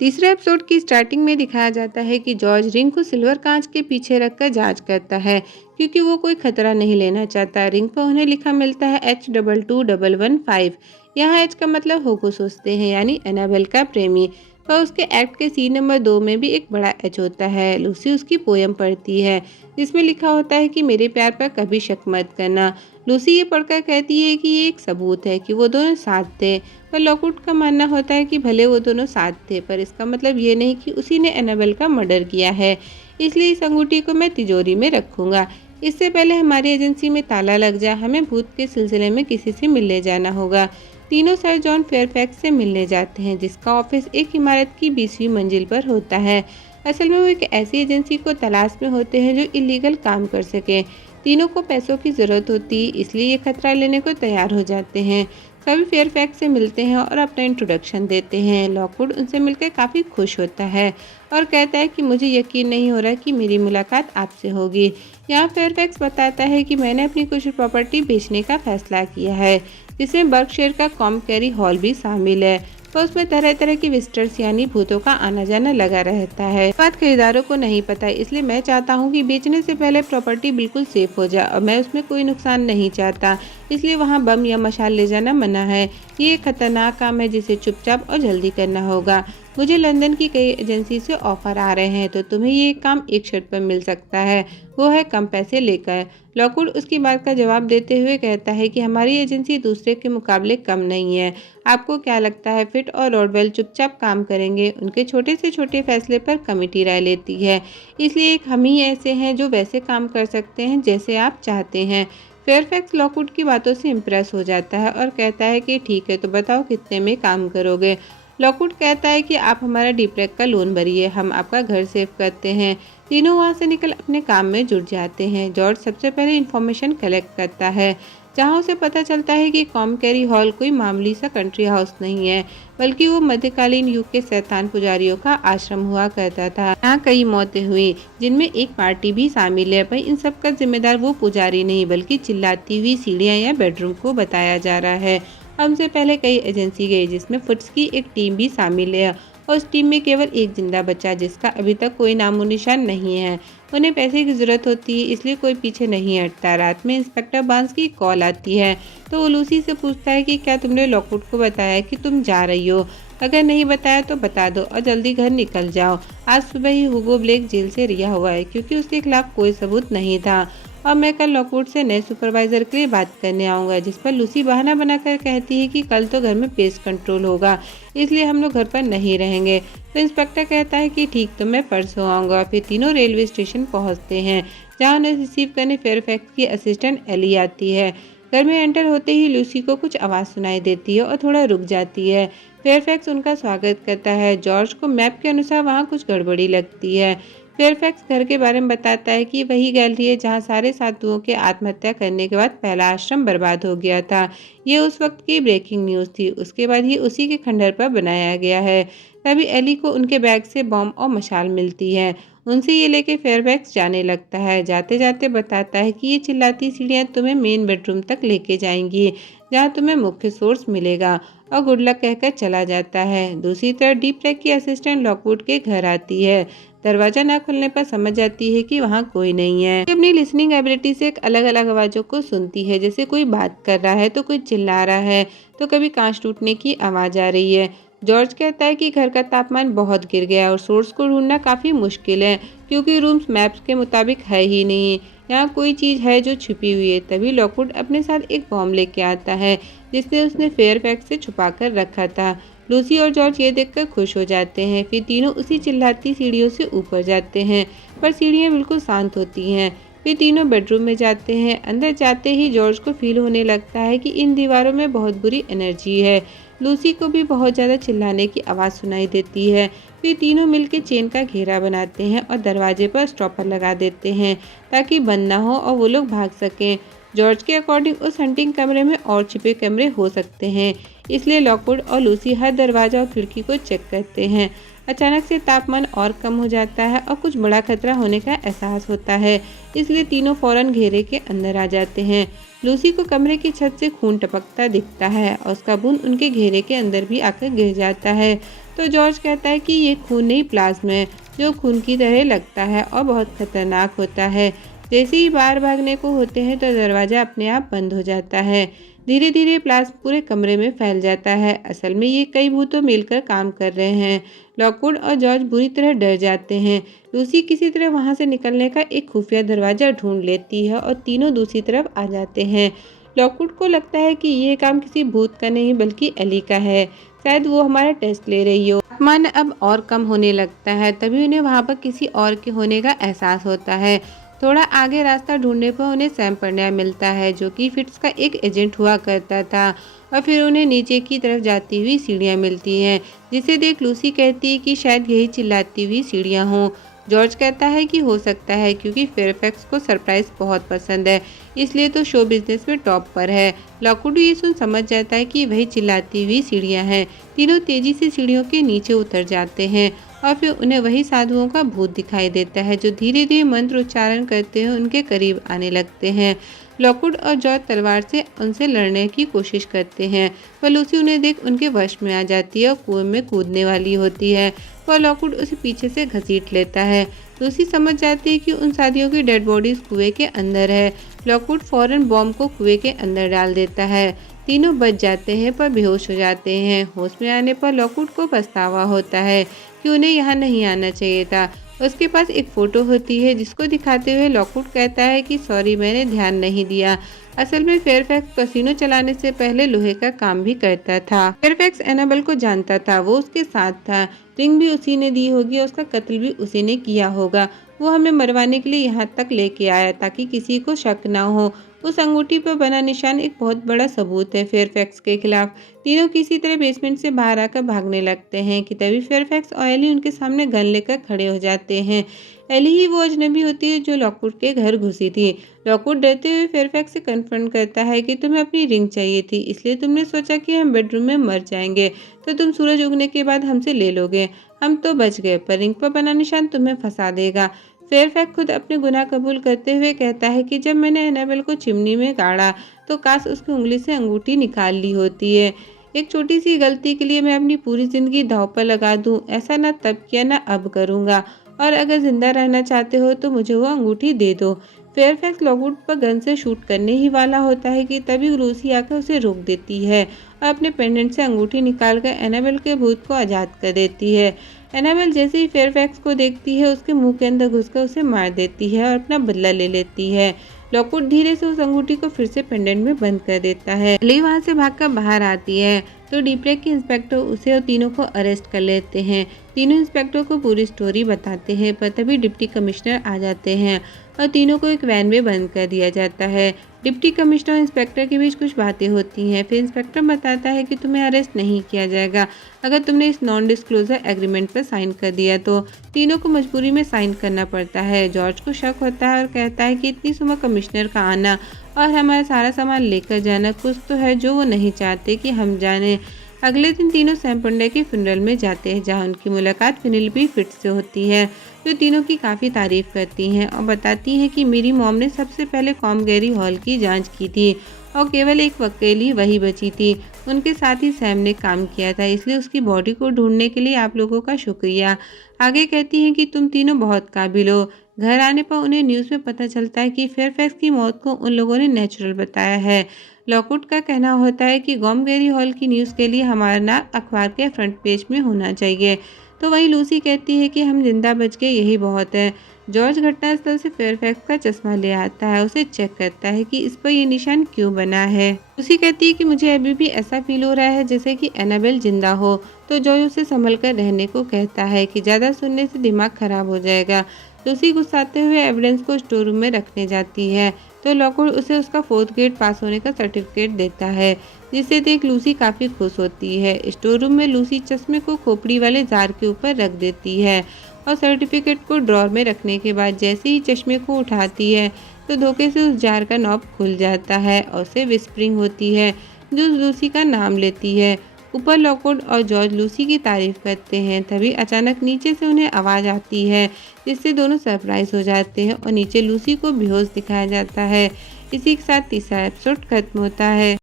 तीसरे एपिसोड की स्टार्टिंग में दिखाया जाता है कि जॉर्ज रिंग को सिल्वर कांच के पीछे रखकर जांच करता है क्योंकि वो कोई खतरा नहीं लेना चाहता। रिंग पर उन्हें लिखा मिलता है H22115। यहाँ H का मतलब होको सोचते हैं यानी एनाबेल का प्रेमी। पर उसके एक्ट के सीन नंबर 2 में भी एक बड़ा H होता है। लूसी उसकी पोयम पढ़ती है जिसमें लिखा होता है कि मेरे प्यार पर कभी शक मत करना। लूसी ये पढ़कर कहती है कि ये एक सबूत है कि वो दोनों साथ थे। पर लॉकवुड का मानना होता है कि भले वो दोनों साथ थे पर इसका मतलब ये नहीं कि उसी ने एनाबेल का मर्डर किया है। इसलिए इस अंगूठी को मैं तिजोरी में रखूंगा। इससे पहले हमारी एजेंसी में ताला लग जाए, हमें भूत के सिलसिले में किसी से मिलने जाना होगा। तीनों सर जॉन फेयरफैक्स से मिलने जाते हैं जिसका ऑफिस एक इमारत की 20वीं मंजिल पर होता है। असल में वो एक ऐसी एजेंसी को तलाश में होते हैं जो इलीगल काम कर सके। तीनों को पैसों की ज़रूरत होती इसलिए ये खतरा लेने को तैयार हो जाते हैं। सभी फेयरफैक्स से मिलते हैं और अपना इंट्रोडक्शन देते हैं। लॉकवुड उनसे मिलकर काफ़ी खुश होता है और कहता है कि मुझे यकीन नहीं हो रहा कि मेरी मुलाकात आपसे होगी। यहाँ फेयरफैक्स बताता है कि मैंने अपनी कुछ प्रॉपर्टी बेचने का फैसला किया है जिसमें बर्कशायर का कॉमकेरी हॉल भी शामिल है। तो उसमें तरह तरह की विजिटर्स यानी भूतों का आना जाना लगा रहता है। बात खरीदारों को नहीं पता, इसलिए मैं चाहता हूँ कि बेचने से पहले प्रॉपर्टी बिल्कुल सेफ हो जाए और मैं उसमें कोई नुकसान नहीं चाहता। इसलिए वहाँ बम या मशाल ले जाना मना है। ये एक खतरनाक काम है जिसे चुपचाप और जल्दी करना होगा। मुझे लंदन की कई एजेंसी से ऑफर आ रहे हैं तो तुम्हें ये काम एक शर्त पर मिल सकता है, वो है कम पैसे लेकर। लॉकवुड उसकी बात का जवाब देते हुए कहता है कि हमारी एजेंसी दूसरे के मुकाबले कम नहीं है। आपको क्या लगता है फिट और रॉडवेल चुपचाप काम करेंगे? उनके छोटे से छोटे फैसले पर कमेटी राय लेती है, इसलिए एक हम ही ऐसे हैं जो वैसे काम कर सकते हैं जैसे आप चाहते हैं। फेयरफैक्स लॉकवुड की बातों से इम्प्रेस हो जाता है और कहता है कि ठीक है तो बताओ कितने में काम करोगे। लॉकवुड कहता है कि आप हमारा डीप्रेक का लोन भरिए, हम आपका घर सेव करते हैं। तीनों वहाँ से निकल अपने काम में जुट जाते हैं। जॉर्ज सबसे पहले इन्फॉर्मेशन कलेक्ट करता है जहाँ उसे पता चलता है कि कॉमकेरी हॉल कोई मामूली सा कंट्री हाउस नहीं है बल्कि वो मध्यकालीन युग के शैतान पुजारियों का आश्रम हुआ करता था। यहाँ कई मौतें हुई जिनमें एक पार्टी भी शामिल है। भाई इन सब का जिम्मेदार वो पुजारी नहीं बल्कि चिल्लाती हुई सीढ़ियाँ या बेडरूम को बताया जा रहा है। हमसे पहले कई एजेंसी गई जिसमें फुट्स की एक टीम भी शामिल है और उस टीम में केवल एक जिंदा बचा जिसका अभी तक कोई नामो निशान नहीं है। उन्हें पैसे की ज़रूरत होती है इसलिए कोई पीछे नहीं हटता। रात में इंस्पेक्टर बांस की कॉल आती है तो वो लूसी से पूछता है कि क्या तुमने लॉकवुड को बताया कि तुम जा रही हो? अगर नहीं बताया तो बता दो और जल्दी घर निकल जाओ। आज सुबह ही हुगो ब्लेक जेल से रिहा हुआ है क्योंकि उसके खिलाफ कोई सबूत नहीं था और मैं कल लॉकवुड से नए सुपरवाइजर के लिए बात करने आऊँगा। जिस पर लूसी बहाना बनाकर कहती है कि कल तो घर में पेस्ट कंट्रोल होगा इसलिए हम लोग घर पर नहीं रहेंगे। तो इंस्पेक्टर कहता है कि ठीक तो मैं परसों आऊँगा। फिर तीनों रेलवे स्टेशन पहुँचते हैं जहाँ उन्हें रिसीव करने फेयरफैक्स की असिस्टेंट एली आती है। घर में एंटर होते ही लूसी को कुछ आवाज़ सुनाई देती है और थोड़ा रुक जाती है। फेयरफैक्स उनका स्वागत करता है। जॉर्ज को मैप के अनुसार वहाँ कुछ गड़बड़ी लगती है। फेयरफैक्स घर के बारे में बताता है कि वही गैलरी है जहाँ सारे साधुओं के आत्महत्या करने के बाद पहला आश्रम बर्बाद हो गया था। ये उस वक्त की ब्रेकिंग न्यूज़ थी। उसके बाद ये उसी के खंडर पर बनाया गया है। तभी एली को उनके बैग से बॉम्ब और मशाल मिलती है। उनसे ये लेके फेयरफैक्स जाने लगता है। जाते जाते बताता है कि ये चिल्लाती सीढ़ियाँ तुम्हें मेन बेडरूम तक लेके जाएंगी जहाँ तुम्हें मुख्य सोर्स मिलेगा और गुड लक कहकर चला जाता है। दूसरी तरफ डीप्रेक की असिस्टेंट लॉकवुड के घर आती है। दरवाजा न खुलने पर समझ जाती है कि वहाँ कोई नहीं है। अपनी लिसनिंग एबिलिटी से एक अलग अलग आवाज़ों को सुनती है, जैसे कोई बात कर रहा है तो कोई चिल्ला रहा है तो कभी कांच टूटने की आवाज़ आ रही है। जॉर्ज कहता है कि घर का तापमान बहुत गिर गया और सोर्स को ढूंढना काफ़ी मुश्किल है क्योंकि रूम्स मैप्स के मुताबिक है ही नहीं। यहाँ कोई चीज़ है जो छिपी हुई है। तभी लॉकवुड अपने साथ एक बॉम्ब लेके आता है जिसने उसने फेयरफैक्स से छुपा कर रखा था। लूसी और जॉर्ज ये देखकर खुश हो जाते हैं। फिर तीनों उसी चिल्लाती सीढ़ियों से ऊपर जाते हैं पर सीढ़ियाँ बिल्कुल शांत होती हैं। फिर तीनों बेडरूम में जाते हैं। अंदर जाते ही जॉर्ज को फील होने लगता है कि इन दीवारों में बहुत बुरी एनर्जी है। लूसी को भी बहुत ज़्यादा चिल्लाने की आवाज़ सुनाई देती है। फिर तीनों मिलकर चेन का घेरा बनाते हैं और दरवाजे पर स्टॉपर लगा देते हैं ताकि बंद ना हो और वो लोग भाग सकें। जॉर्ज के अकॉर्डिंग उस हंटिंग कमरे में और छिपे कमरे हो सकते हैं। इसलिए लॉकवुड और लूसी हर दरवाजा और खिड़की को चेक करते हैं। अचानक से तापमान और कम हो जाता है और कुछ बड़ा खतरा होने का एहसास होता है, इसलिए तीनों फौरन घेरे के अंदर आ जाते हैं। लूसी को कमरे की छत से खून टपकता दिखता है और उसका बूंद उनके घेरे के अंदर भी आकर गिर जाता है। तो जॉर्ज कहता है कि ये खून नहीं, प्लाज्मा है, जो खून की तरह लगता है और बहुत खतरनाक होता है। जैसे ही बाहर भागने को होते हैं तो दरवाज़ा अपने आप बंद हो जाता है। धीरे धीरे प्लाज्मा पूरे कमरे में फैल जाता है। असल में ये कई भूतों मिलकर काम कर रहे हैं। लॉकवुड और जॉर्ज बुरी तरह डर जाते हैं। लूसी किसी तरह वहां से निकलने का एक खुफिया दरवाज़ा ढूंढ लेती है और तीनों दूसरी तरफ आ जाते हैं। लॉकवुड को लगता है कि ये काम किसी भूत का नहीं बल्कि एली का है। शायद वो हमारा टेस्ट ले रही हो। तापमान अब और कम होने लगता है। तभी उन्हें वहां पर किसी और के होने का एहसास होता है। थोड़ा आगे रास्ता ढूंढने पर उन्हें सैम पर्नेया मिलता है, जो कि फिट्स का एक एजेंट हुआ करता था। और फिर उन्हें नीचे की तरफ जाती हुई सीढ़ियाँ मिलती हैं, जिसे देख लूसी कहती है कि शायद यही चिल्लाती हुई सीढ़ियाँ हों। जॉर्ज कहता है कि हो सकता है, क्योंकि फेयरफैक्स को सरप्राइज बहुत पसंद है, इसलिए तो शो बिजनेस में टॉप पर है। लॉकवुड ये सुन समझ जाता है कि वही चिल्लाती हुई सीढ़ियाँ हैं। तीनों तेजी से सीढ़ियों के नीचे उतर जाते हैं और फिर उन्हें वही साधुओं का भूत दिखाई देता है, जो धीरे धीरे मंत्र उच्चारण करते हुए उनके करीब आने लगते हैं। लॉकवुड और जॉर्ज तलवार से उनसे लड़ने की कोशिश करते हैं, पर लूसी उन्हें देख उनके वश में आ जाती है और कुएं में कूदने वाली होती है, पर लॉकवुड उसे पीछे से घसीट लेता है। लूसी समझ जाती है कि उन साथियों की डेड बॉडीज कुएं के अंदर है। लॉकवुड फौरन बॉम्ब को कुएं के अंदर डाल देता है। तीनों बच जाते हैं पर बेहोश हो जाते हैं। होश में आने पर लॉकवुड को पछतावा होता है कि उन्हें यहाँ नहीं आना चाहिए था। उसके पास एक फ़ोटो होती है, जिसको दिखाते हुए लॉकवुड कहता है कि सॉरी, मैंने ध्यान नहीं दिया। असल में फेयरफैक्स कैसीनो चलाने से पहले लोहे का काम भी करता था। फेयरफैक्स एनाबेल को जानता था, वो उसके साथ था। रिंग भी उसी ने दी होगी और उसका कत्ल भी उसी ने किया होगा। वो हमें मरवाने के लिए यहाँ तक लेके आया ताकि किसी को शक ना हो। उस अंगूठी पर बना निशान एक बहुत बड़ा सबूत है फेयरफैक्स के खिलाफ। तीनों किसी तरह बेसमेंट से बाहर आकर भागने लगते हैं कि तभी फेयरफैक्स और एली उनके सामने गन लेकर खड़े हो जाते हैं। एली ही वो अजनबी होती है जो लॉकवुड के घर घुसी थी। लॉकवुड डरते हुए फेयरफैक्स से कन्फ्रंट करता है कि तुम्हें अपनी रिंग चाहिए थी, इसलिए तुमने सोचा कि हम बेडरूम में मर जाएंगे तो तुम सूरज उगने के बाद हमसे ले लोगे। हम तो बच गए, पर रिंग पर बना निशान तुम्हें फंसा देगा। फेयरफैक्स खुद अपने गुनाह कबूल करते हुए कहता है कि जब मैंने एनाबेल को चिमनी में गाड़ा तो काश उसकी उंगली से अंगूठी निकाल ली होती है। एक छोटी सी गलती के लिए मैं अपनी पूरी जिंदगी दांव पर लगा दूं। ऐसा ना तब किया ना अब करूंगा, और अगर जिंदा रहना चाहते हो तो मुझे वो अंगूठी दे दो। फेयरफैक्स लॉकवुड पर गन से शूट करने ही वाला होता है कि तभी लूसी आकर उसे रोक देती है और अपने पेंडेंट से अंगूठी निकालकर एनाबेल के भूत को आज़ाद कर देती है। एनाबेल जैसे ही फेयरफैक्स को देखती है, उसके मुंह के अंदर घुसकर उसे मार देती है और अपना बदला ले लेती है। लॉकवुड धीरे से उस अंगूठी को फिर से पेंडेंट में बंद कर देता है। ली वहां से भागकर बाहर आती है तो डीप्लेक के इंस्पेक्टर उसे और तीनों को अरेस्ट कर लेते हैं। तीनों इंस्पेक्टर को पूरी स्टोरी बताते हैं, पर तभी डिप्टी कमिश्नर आ जाते हैं और तीनों को एक वैन में बंद कर दिया जाता है। डिप्टी कमिश्नर और इंस्पेक्टर के बीच कुछ बातें होती हैं। फिर इंस्पेक्टर बताता है कि तुम्हें अरेस्ट नहीं किया जाएगा अगर तुमने इस नॉन डिस्क्लोजर एग्रीमेंट पर साइन कर दिया तो। तीनों को मजबूरी में साइन करना पड़ता है। जॉर्ज को शक होता है और कहता है कि इतनी सुबह कमिश्नर का आना और हमारा सारा सामान लेकर जाना कुछ तो है जो वो नहीं चाहते कि हम जाने। अगले दिन तीनों सैम पर्नेया के फ्यूनरल में जाते हैं, जहाँ उनकी मुलाकात फिनिलबी फिट्स से होती है, जो तीनों की काफ़ी तारीफ करती हैं और बताती हैं कि मेरी मॉम ने सबसे पहले कॉमगैरी हॉल की जांच की थी और केवल एक वकील वही बची थी। उनके साथ ही सैम ने काम किया था, इसलिए उसकी बॉडी को ढूंढने के लिए आप लोगों का शुक्रिया। आगे कहती हैं कि तुम तीनों बहुत काबिल हो। घर आने पर उन्हें न्यूज़ में पता चलता है कि फेयरफैक्स की मौत को उन लोगों ने नेचुरल बताया है। लॉकवुड का कहना होता है कि कॉमगैरी हॉल की न्यूज़ के लिए हमारा नाम अखबार के फ्रंट पेज में होना चाहिए। तो वहीं लूसी कहती है कि हम जिंदा बच गए, यही बहुत है। जॉर्ज घटनास्थल से फेयरफैक्स का चश्मा ले आता है, उसे चेक करता है कि इस पर ये निशान क्यों बना है। लूसी कहती है कि मुझे अभी भी ऐसा फील हो रहा है जैसे कि एनाबेल जिंदा हो। तो जॉर्ज उसे संभल कर रहने को कहता है कि ज़्यादा सुनने से दिमाग खराब हो जाएगा। लूसी गुस्साते हुए एविडेंस को स्टोर रूम में रखने जाती है तो लॉकवुड उसे उसका 4th ग्रेड पास होने का सर्टिफिकेट देता है, जिसे देख लूसी काफ़ी खुश होती है। स्टोर रूम में लूसी चश्मे को खोपड़ी वाले जार के ऊपर रख देती है और सर्टिफिकेट को ड्रॉर में रखने के बाद जैसे ही चश्मे को उठाती है तो धोखे से उस जार का नॉब खुल जाता है और उसे विस्परिंग होती है। जो लूसी का नाम लेती है। ऊपर लॉकवुड और जॉर्ज लूसी की तारीफ करते हैं। तभी अचानक नीचे से उन्हें आवाज़ आती है, जिससे दोनों सरप्राइज हो जाते हैं और नीचे लूसी को बेहोश दिखाया जाता है। इसी के साथ तीसरा एपिसोड खत्म होता है।